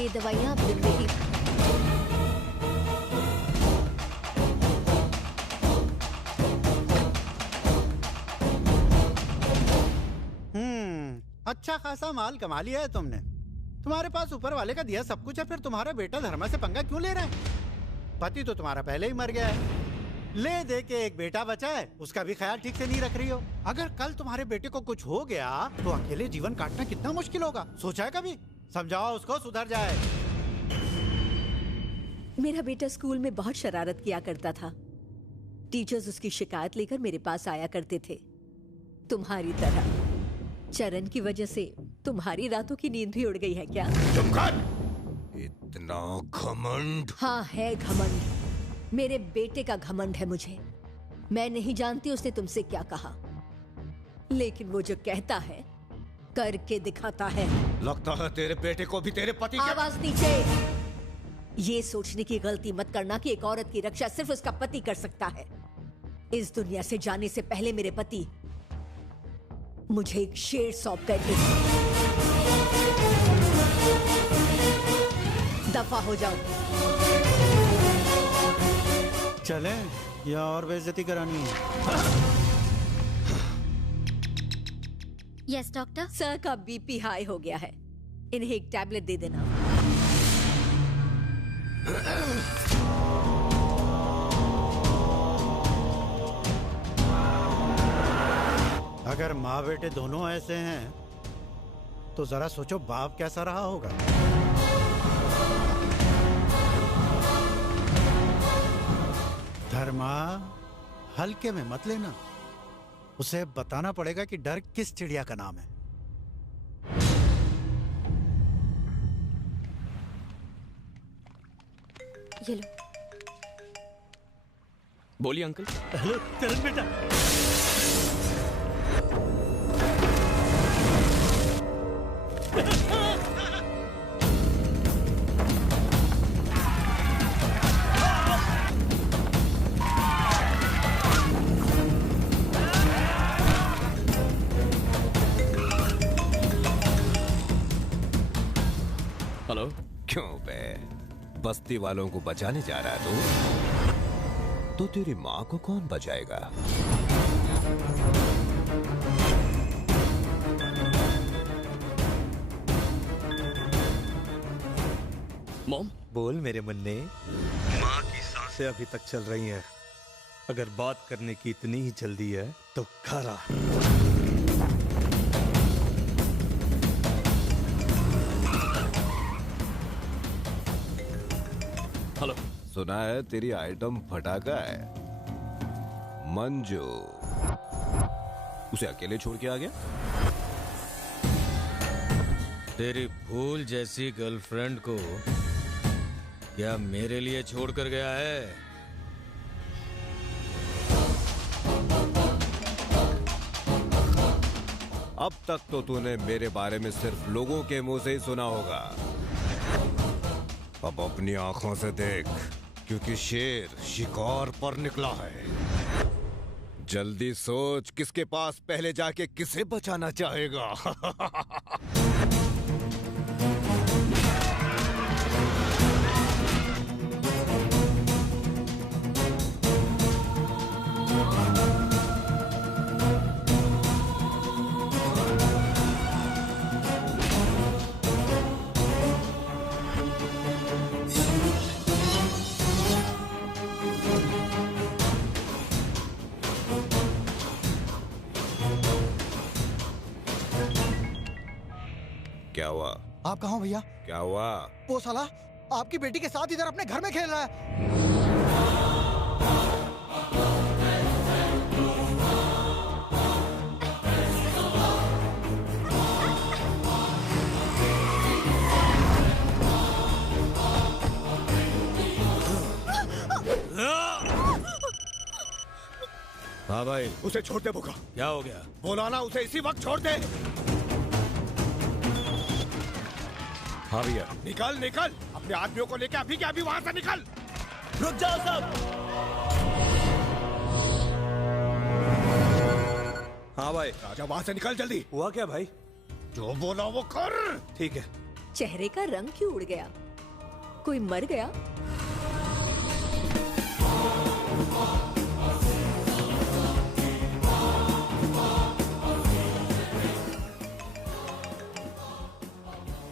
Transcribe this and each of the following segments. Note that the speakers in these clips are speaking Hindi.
ये दवाइयाँ आप लिख रही। अच्छा खासा माल कमा लिया है तुमने। तुम्हारे पास ऊपर वाले का दिया सब कुछ है, फिर तुम्हारा बेटा धर्मा से पंगा क्यों ले रहा है? पति तो तुम्हारा पहले ही मर गया है। ले दे के एक बेटा बचा है, उसका भी ख्याल ठीक से नहीं रख रही हो। अगर कल तुम्हारे बेटे को कुछ हो गया तो अकेले जीवन काटना कितना मुश्किल होगा, सोचा है कभी? समझाओ उसको, सुधर जाए। मेरा बेटा स्कूल में बहुत शरारत किया करता था। टीचर्स उसकी शिकायत लेकर मेरे पास आया करते थे। तुम्हारी तरह चरण की वजह से तुम्हारी रातों की नींद भी उड़ गई है क्या? चुप कर! इतना घमंड! हाँ है घमंड, मेरे बेटे का घमंड है मुझे। मैं नहीं जानती उसने तुमसे क्या कहा, लेकिन वो जो कहता है करके दिखाता है। लगता है तेरे बेटे को भी तेरे पति के... आवाज नीचे! ये सोचने की गलती मत करना कि एक औरत की रक्षा सिर्फ उसका पति कर सकता है। इस दुनिया से जाने से पहले मेरे पति मुझे एक शेर सौंप कर गए। दफा हो जाओ। चले या और बेइज्जती करानी है? Yes doctor. सर का बीपी हाई हो गया है, इन्हें एक टैबलेट दे देना। अगर माँ बेटे दोनों ऐसे हैं तो जरा सोचो बाप कैसा रहा होगा। धर्मा, हल्के में मत लेना, उसे बताना पड़ेगा कि डर किस चिड़िया का नाम है। ये लो। बोलिए अंकल। हेलो चरण बेटा। हेलो। क्यों बे, बस्ती वालों को बचाने जा रहा है तो तेरी माँ को कौन बचाएगा? मॉम। बोल मेरे मुन्ने। माँ की सांसें अभी तक चल रही हैं। अगर बात करने की इतनी ही जल्दी है तो घर आ। हेलो। सुना है तेरी आइटम फटाका है। मंजू उसे अकेले छोड़ के आ गया? तेरी फूल जैसी गर्लफ्रेंड को क्या मेरे लिए छोड़ कर गया है? अब तक तो तूने मेरे बारे में सिर्फ लोगों के मुंह से ही सुना होगा। अब अपनी आंखों से देख, क्योंकि शेर शिकार पर निकला है। जल्दी सोच, किसके पास पहले जाके किसे बचाना चाहेगा? क्या हुआ? आप कहाँ हो भैया? क्या हुआ? वो साला आपकी बेटी के साथ इधर अपने घर में खेल रहा है। हाँ भाई। उसे छोड़ दे बुका। क्या हो गया? बोला ना उसे इसी वक्त छोड़ दे। हाँ भैया। निकल निकल, अपने आदमियों को लेके अभी के अभी वहां से निकल। रुक जाओ सब। हाँ भाई। राजा वहां से निकल जल्दी। हुआ क्या भाई? जो बोला वो कर। ठीक है। चेहरे का रंग क्यों उड़ गया? कोई मर गया?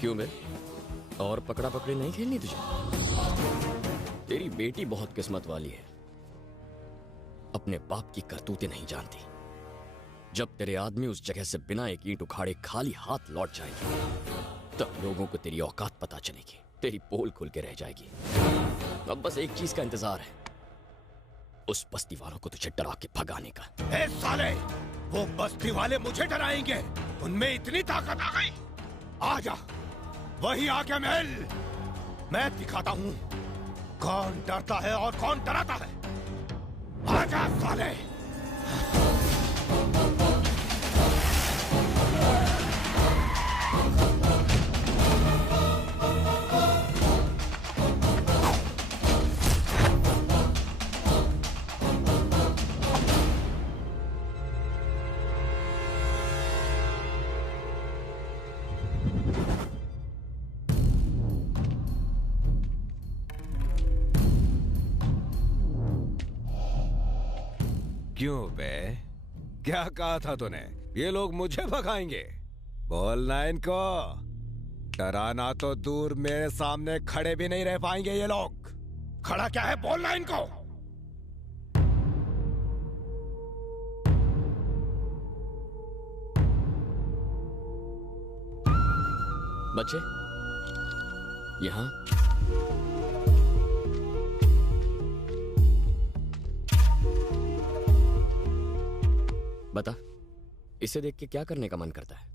क्यों बे? और पकड़ा पकड़ी नहीं खेलनी तुझे? तेरी बेटी बहुत किस्मत वाली है, अपने बाप की करतूतें नहीं जानती। जब तेरे आदमी उस जगह से बिना एक ईंट उखाड़े खाली हाथ लौट जाएंगे, तब लोगों को तेरी औकात पता चलेगी, तेरी पोल खुल के रह जाएगी। अब बस एक चीज का इंतजार है, उस बस्ती वालों को तुझे डरा के भगाने का। ए साले, वो बस्ती वाले मुझे डराएंगे? उनमें इतनी ताकत आ गई? आजा, वही आ गया महल। मैं दिखाता हूँ कौन डरता है और कौन डराता है। आजा साले। क्यों बे? क्या कहा था तूने? ये लोग मुझे भगाएंगे? बोलना इनको। डराना तो दूर, मेरे सामने खड़े भी नहीं रह पाएंगे ये लोग। खड़ा क्या है, बोलना इनको। बच्चे यहाँ बता, इसे देख के क्या करने का मन करता है?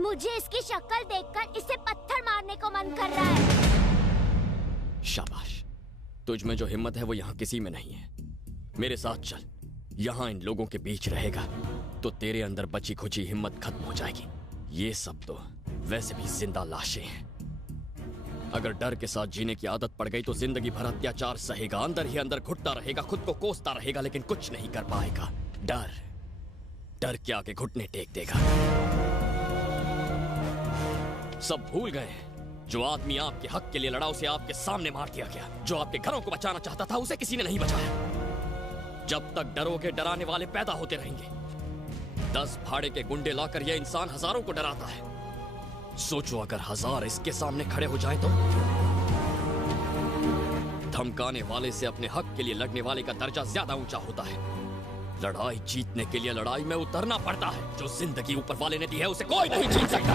मुझे इसकी शक्ल देखकर इसे पत्थर मारने को मन कर रहा है। शाबाश, तुझ में जो हिम्मत है वो यहाँ किसी में नहीं है। मेरे साथ चल, यहाँ इन लोगों के बीच रहेगा तो तेरे अंदर बची खुची हिम्मत खत्म हो जाएगी। ये सब तो वैसे भी जिंदा लाशें हैं। अगर डर के साथ जीने की आदत पड़ गई तो जिंदगी भर अत्याचार सहेगा, अंदर ही अंदर घुटता रहेगा, खुद को कोसता रहेगा, लेकिन कुछ नहीं कर पाएगा। डर डर के आगे घुटने टेक देगा। सब भूल गए हैं, जो आदमी आपके हक के लिए लड़ा उसे आपके सामने मार दिया गया। जो आपके घरों को बचाना चाहता था उसे किसी ने नहीं बचाया। जब तक डरोगे डराने वाले पैदा होते रहेंगे। 10 भाड़े के गुंडे लाकर यह इंसान हजारों को डराता है। सोचो अगर 1000 इसके सामने खड़े हो जाए तो? धमकाने वाले से अपने हक के लिए लड़ने वाले का दर्जा ज्यादा ऊंचा होता है। लड़ाई जीतने के लिए लड़ाई में उतरना पड़ता है। जो जिंदगी ऊपर वाले ने दी है उसे कोई नहीं जीत सकता।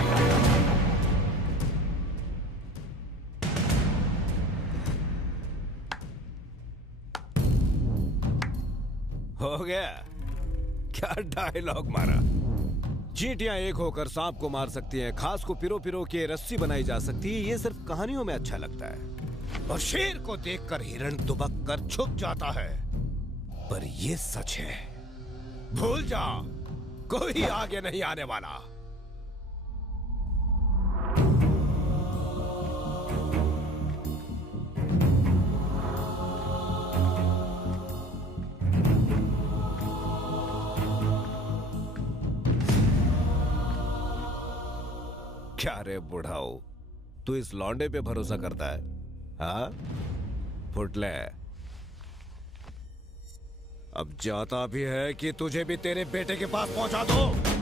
हो गया? क्या डायलॉग मारा। चींटियां एक होकर सांप को मार सकती हैं, घास को पिरो पिरो के रस्सी बनाई जा सकती है। ये सिर्फ कहानियों में अच्छा लगता है। और शेर को देखकर हिरण दुबक कर छुप जाता है, पर ये सच है। भूल जा, कोई आगे नहीं आने वाला। क्या रे बुढ़ाओ, तू इस लौंडे पे भरोसा करता है? हाँ, फुटले। अब जाता भी है कि तुझे भी तेरे बेटे के पास पहुंचा दो।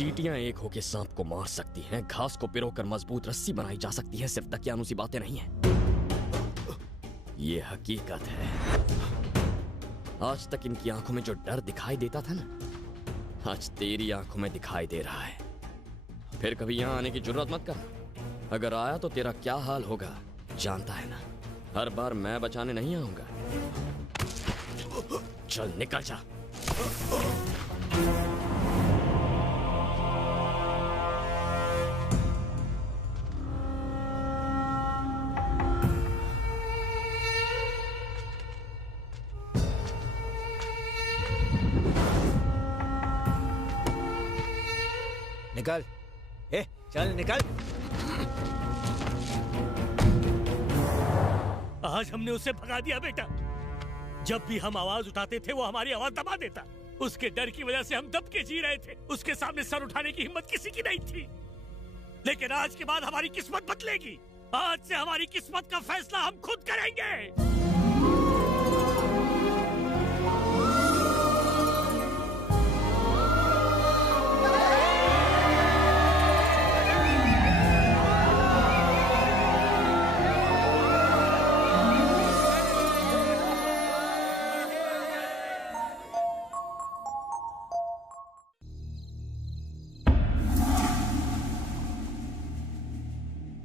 चींटियां एक होके सांप को मार सकती हैं, घास को पिरोकर मजबूत रस्सी बनाई जा सकती है, सिर्फ दकियानुसी बातें नहीं हैं। ये हकीकत है। आज तक इनकी आंखों में जो डर दिखाई देता था ना, आज तेरी आंखों में दिखाई दे रहा है। फिर कभी यहां आने की जुर्रत मत कर। अगर आया तो तेरा क्या हाल होगा जानता है ना। हर बार मैं बचाने नहीं आऊंगा। चल निकल जा। निकल। ए, चल निकल। आज हमने उसे भगा दिया बेटा। जब भी हम आवाज उठाते थे वो हमारी आवाज दबा देता। उसके डर की वजह से हम दब के जी रहे थे। उसके सामने सर उठाने की हिम्मत किसी की नहीं थी। लेकिन आज के बाद हमारी किस्मत बदलेगी। आज से हमारी किस्मत का फैसला हम खुद करेंगे।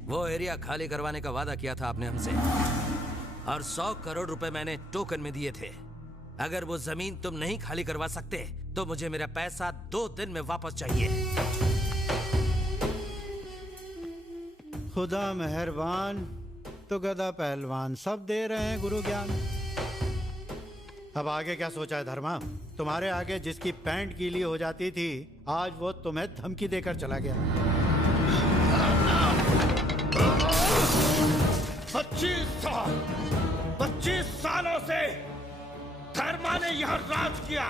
वो एरिया खाली करवाने का वादा किया था आपने हमसे, और 100 करोड़ रुपए मैंने टोकन में दिए थे। अगर वो जमीन तुम नहीं खाली करवा सकते तो मुझे मेरा पैसा 2 दिन में वापस चाहिए। खुदा मेहरबान, तो गधा पहलवान सब दे रहे हैं गुरु ज्ञान। अब आगे क्या सोचा है धर्मा? तुम्हारे आगे जिसकी पैंट गीली हो जाती थी, आज वो तुम्हें धमकी देकर चला गया। 25 सालों से धर्मा ने यहाँ राज किया।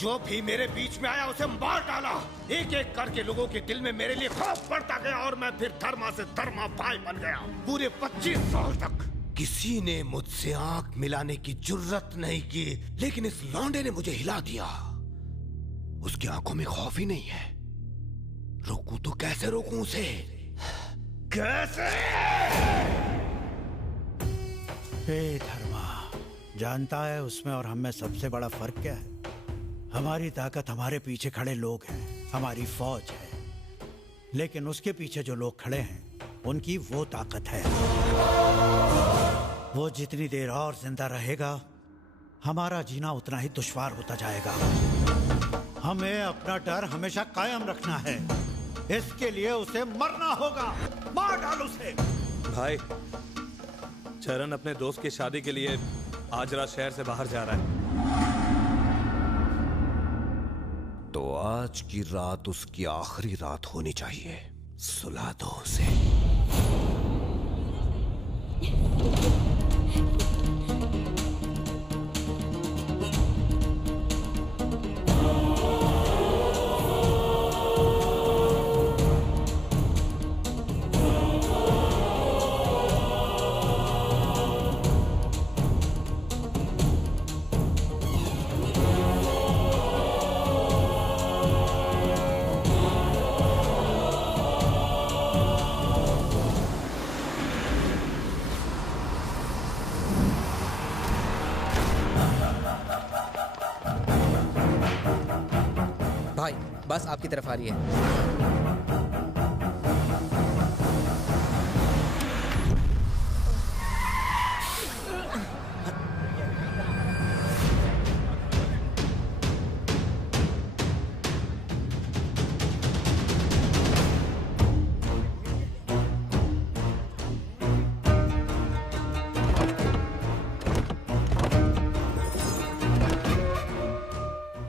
जो भी मेरे बीच में आया उसे मार डाला। एक एक करके लोगों के दिल में मेरे लिए खौफ बढ़ता गया और मैं फिर धर्मा से धर्मा भाई बन गया। पूरे 25 साल तक किसी ने मुझसे आंख मिलाने की जुर्रत नहीं की, लेकिन इस लौंडे ने मुझे हिला दिया। उसकी आंखों में खौफ ही नहीं है। रोकूं तो कैसे रोकूं उसे? कैसे? हे धर्मा, जानता है उसमें और हम में सबसे बड़ा फर्क क्या है? हमारी ताकत हमारे पीछे खड़े लोग हैं, हमारी फौज है, लेकिन उसके पीछे जो लोग खड़े हैं उनकी वो ताकत है। वो जितनी देर और जिंदा रहेगा, हमारा जीना उतना ही दुश्वार होता जाएगा। हमें अपना डर हमेशा कायम रखना है। इसके लिए उसे मरना होगा। मार डाल उसे। भाई, चरण अपने दोस्त की शादी के लिए आज रात शहर से बाहर जा रहा है। तो आज की रात उसकी आखिरी रात होनी चाहिए। सुला दो उसे। बस आपकी तरफ आ रही है।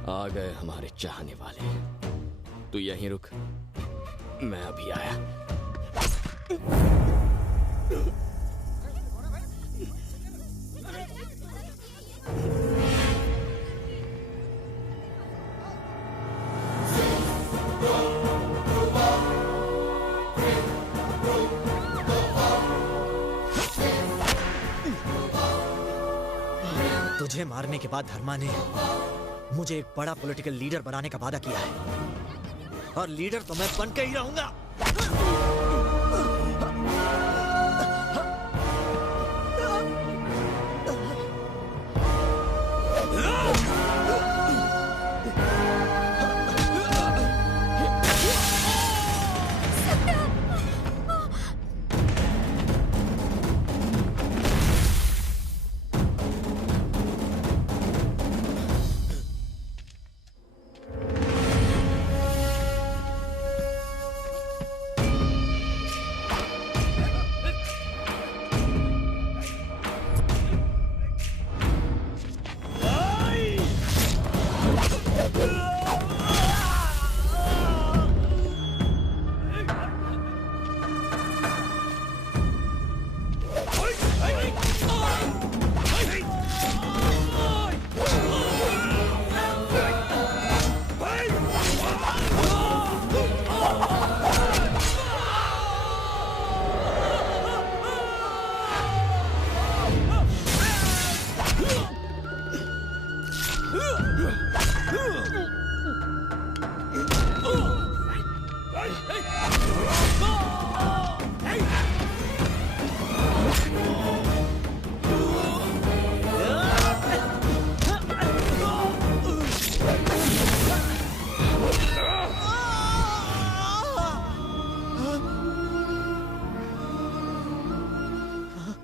आ गए हमारे चाहने वाले। तू यहीं रुक, मैं अभी आया। तुझे मारने के बाद धर्मा ने मुझे एक बड़ा पॉलिटिकल लीडर बनाने का वादा किया है, और लीडर तो मैं बन के ही रहूंगा।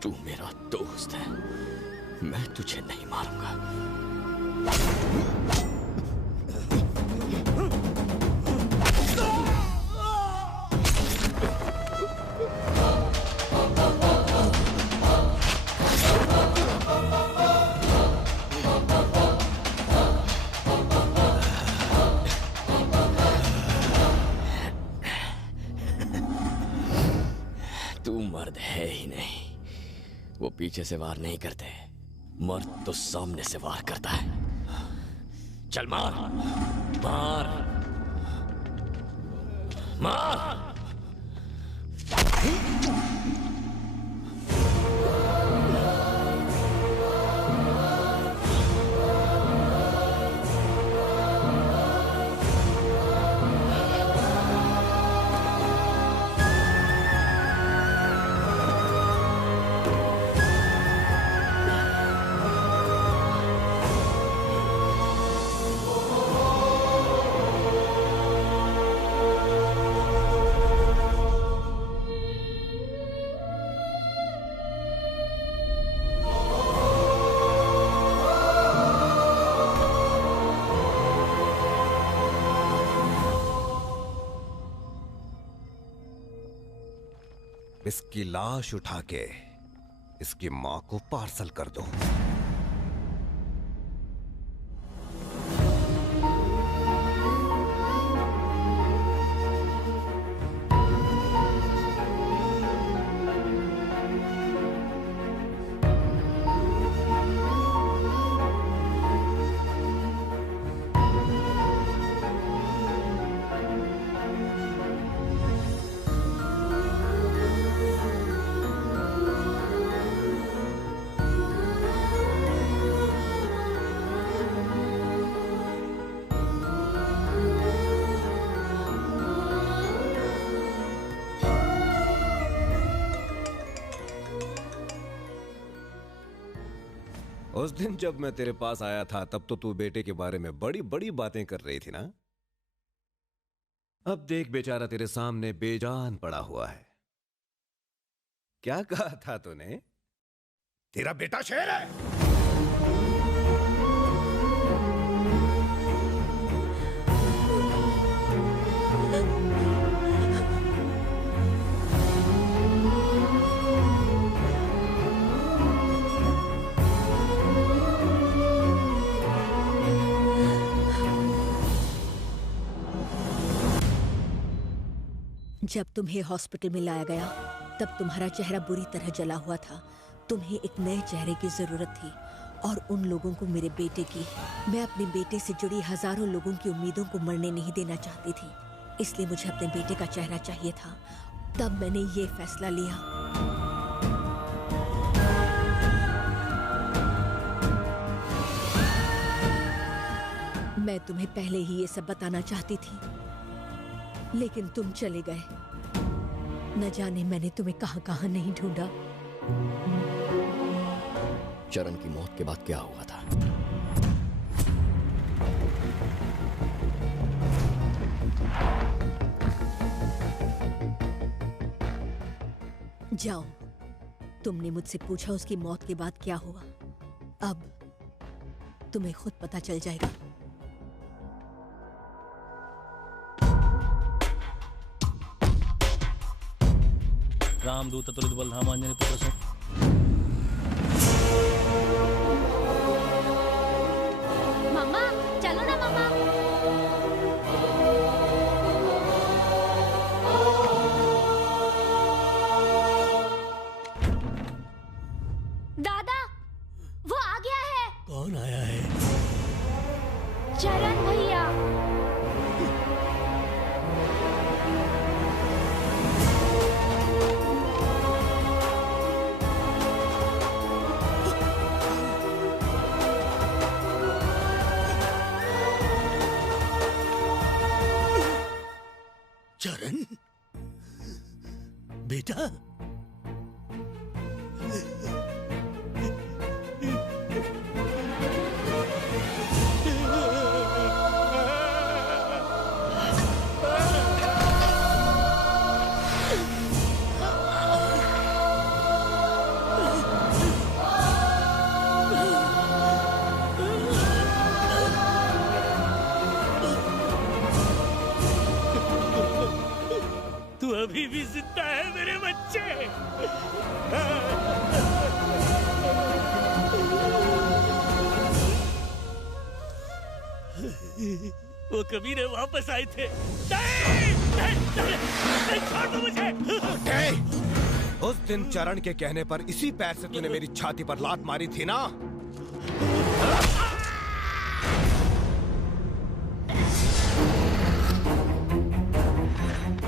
तू मेरा दोस्त है, मैं तुझे नहीं मारूंगा। तू मर्द है ही नहीं। वो पीछे से वार नहीं करते, मर्द तो सामने से वार करता है। चल मार मार मार। इसकी लाश उठा के इसकी मां को पार्सल कर दो। उस दिन जब मैं तेरे पास आया था तब तो तू बेटे के बारे में बड़ी बड़ी बातें कर रही थी ना। अब देख बेचारा तेरे सामने बेजान पड़ा हुआ है। क्या कहा था तूने? तेरा बेटा शेर है। जब तुम्हें हॉस्पिटल में लाया गया तब तुम्हारा चेहरा बुरी तरह जला हुआ था। तुम्हें एक नए चेहरे की जरूरत थी और उन लोगों को मेरे बेटे की। मैं अपने बेटे से जुड़ी हजारों लोगों की उम्मीदों को मरने नहीं देना चाहती थी, इसलिए मुझे अपने बेटे का चेहरा चाहिए था। तब मैंने ये फैसला लिया। मैं तुम्हें पहले ही ये सब बताना चाहती थी, लेकिन तुम चले गए। न जाने मैंने तुम्हें कहां कहां नहीं ढूंढा। चरण की मौत के बाद क्या हुआ था? जाओ, तुमने मुझसे पूछा उसकी मौत के बाद क्या हुआ। अब तुम्हें खुद पता चल जाएगा। रामदूत अतुलित बलधाम आंजनेय पुत्र सो। मम्मा चलो ना मम्मा। दादा वो आ गया है। कौन आया है? चरण भैया। चरण बेटा, तू अभी भी जिंदा है मेरे बच्चे। वो कबीरे वापस आए थे। नहीं, नहीं, नहीं, नहीं, छोड़ दो मुझे। उस दिन चरण के कहने पर इसी पैर से तूने मेरी छाती पर लात मारी थी ना?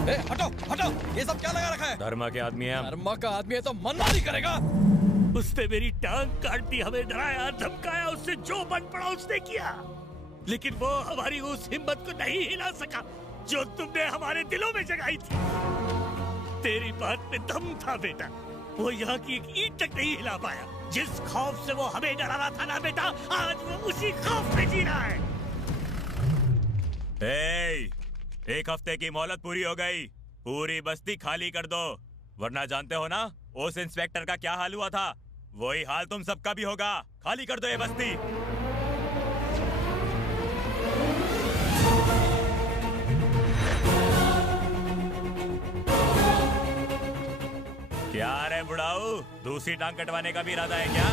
ए, हटो हटो, ये सब क्या लगा रखा है? धर्मा के आदमी है। धर्मा का आदमी है तो मनमानी करेगा। उसने मेरी टांग काट दी, हमें डराया धमकाया, उससे जो बन पड़ा उसने किया, लेकिन वो हमारी उस हिम्मत को नहीं हिला सका जो तुमने हमारे दिलों में जगाई थी। तेरी बात में दम था बेटा, वो यहाँ की एक ईंट तक नहीं हिला पाया। जिस खौफ से वो हमें डरा रहा था ना बेटा, आज वो उसी खौफ में जी रहा है। एक हफ्ते की मोहलत पूरी हो गई, पूरी बस्ती खाली कर दो, वरना जानते हो ना उस इंस्पेक्टर का क्या हाल हुआ था, वही हाल तुम सबका भी होगा। खाली कर दो ये बस्ती। क्या रे बुढ़ाऊ, दूसरी टांग कटवाने का भी इरादा है क्या?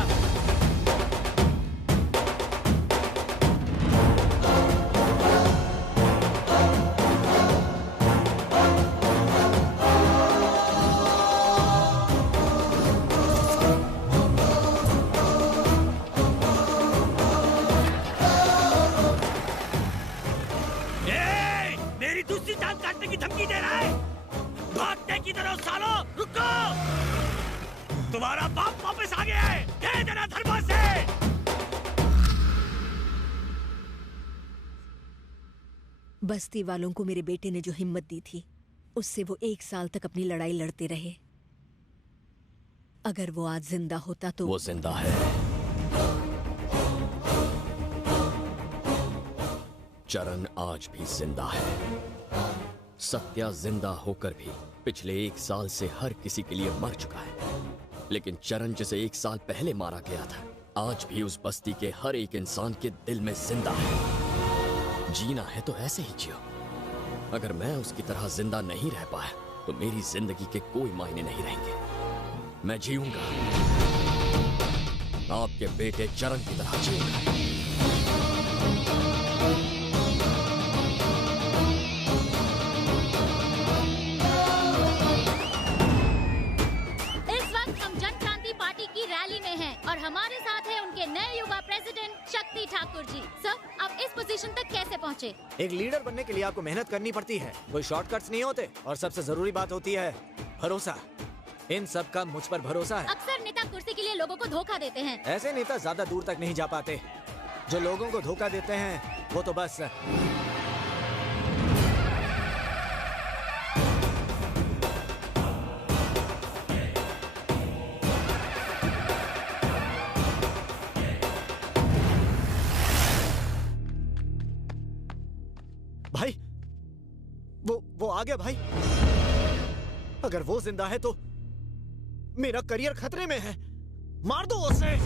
दूसरी टांग काटने की धमकी दे रहा है? भागने की तरह सालो, रुको! तुम्हारा बाप वापस आ गया है, कह देना धर्मा से। बस्ती वालों को मेरे बेटे ने जो हिम्मत दी थी, उससे वो 1 साल तक अपनी लड़ाई लड़ते रहे। अगर वो आज जिंदा होता तो। वो जिंदा है। चरण आज भी जिंदा है। सत्या जिंदा होकर भी पिछले 1 साल से हर किसी के लिए मर चुका है, लेकिन चरण जिसे 1 साल पहले मारा गया था, आज भी उस बस्ती के हर एक इंसान के दिल में जिंदा है। जीना है तो ऐसे ही जियो। अगर मैं उसकी तरह जिंदा नहीं रह पाया तो मेरी जिंदगी के कोई मायने नहीं रहेंगे। मैं जीऊंगा, आपके बेटे चरण की तरह जीऊंगा। और हमारे साथ है उनके नए युवा प्रेसिडेंट शक्ति ठाकुर जी। सर, आप इस पोजीशन तक कैसे पहुंचे? एक लीडर बनने के लिए आपको मेहनत करनी पड़ती है, कोई शॉर्टकट्स नहीं होते, और सबसे जरूरी बात होती है भरोसा। इन सब का मुझ पर भरोसा है। अक्सर नेता कुर्सी के लिए लोगों को धोखा देते हैं। ऐसे नेता ज्यादा दूर तक नहीं जा पाते। जो लोगों को धोखा देते हैं वो तो बस भाई वो आ गया भाई। अगर वो जिंदा है तो मेरा करियर खतरे में है। मार दो उसे।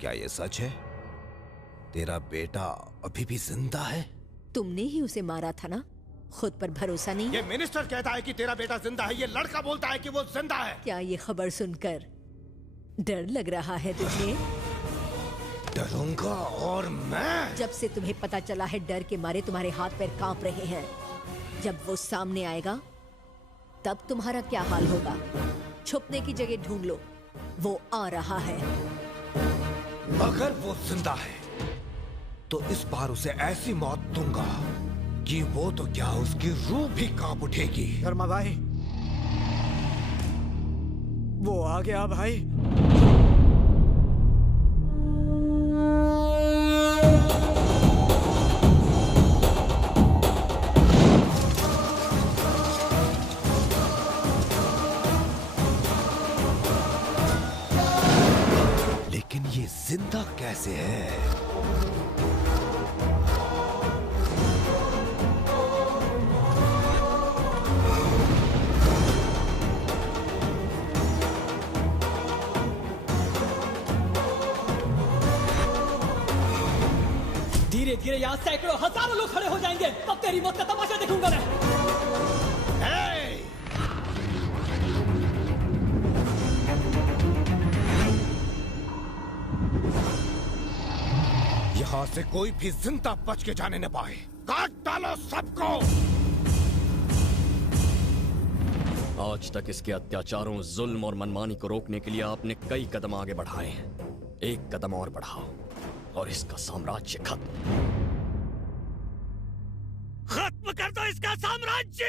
क्या ये सच है? तेरा बेटा अभी भी जिंदा है? तुमने ही उसे मारा था ना? खुद पर भरोसा नहीं? ये मिनिस्टर कहता है कि तेरा बेटा जिंदा है, ये लड़का बोलता है कि वो जिंदा है। क्या ये खबर सुनकर डर लग रहा है तुझे? डरूंगा और मैं। जब से तुम्हें पता चला है डर के मारे तुम्हारे हाथ पैर कांप रहे हैं। जब वो सामने आएगा तब तुम्हारा क्या हाल होगा? छुपने की जगह ढूंढ लो, वो आ रहा है। अगर वो जिंदा है तो इस बार उसे ऐसी मौत दूंगा कि वो तो क्या उसकी रूह भी कांप उठेगी। शर्मा भाई, वो आ गया भाई। लेकिन ये जिंदा कैसे है? धीरे धीरे यहाँ सैकड़ों हजारों लोग खड़े हो जाएंगे, तब तेरी मौत का तमाशा देखूंगा मैं। यहाँ से कोई भी जिंदा बच के जाने न पाए। काट डालो सबको। आज तक इसके अत्याचारों, जुल्म और मनमानी को रोकने के लिए आपने कई कदम आगे बढ़ाए हैं। एक कदम और बढ़ाओ और इसका साम्राज्य खत्म कर दो इसका साम्राज्य।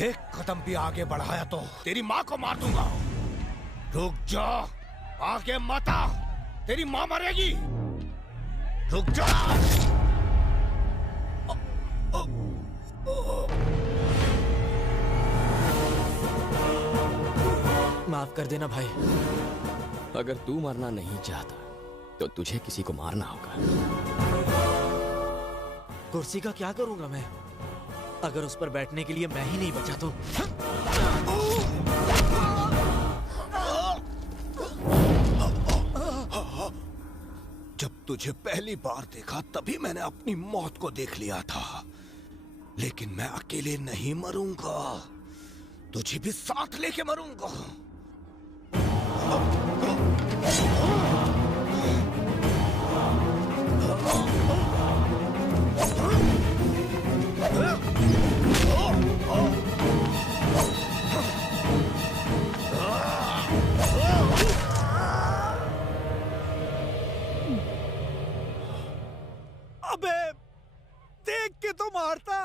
एक कदम भी आगे बढ़ाया तो तेरी माँ को मार दूंगा। रुक जा, आगे मत आ, तेरी माँ मरेगी। रुक जा। माफ कर देना भाई। अगर तू मरना नहीं चाहता तो तुझे किसी को मारना होगा। कुर्सी का क्या करूंगा मैं? अगर उस पर बैठने के लिए मैं ही नहीं बचा तो। जब तुझे पहली बार देखा तभी मैंने अपनी मौत को देख लिया था, लेकिन मैं अकेले नहीं मरूंगा, तुझे भी साथ लेके मरूंगा। अबे देख के तो मारता।